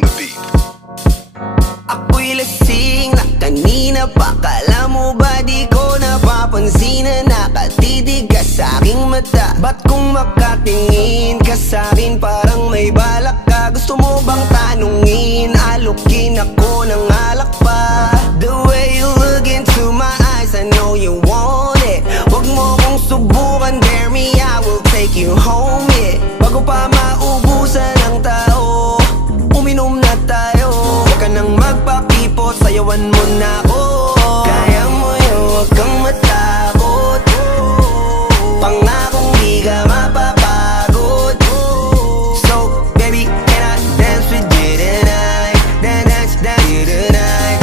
on the beat. Ako'y lasing na kanina pa. Kala mo ba di ko napapansin na nakatitig ka sa'king mata? Ba't kung makatingin ka sa'kin parang may balak ka? Gusto mo bang tanungin? Alukin ako ng alak pa. The way you look into my eyes, I know you want it. Wag mo kong subukan, dare me, I will take you home, yeah. Bago pa maubusan ng tao, uminom na tayo. Huwag ka nang magpakipot, sayawan mo na ako.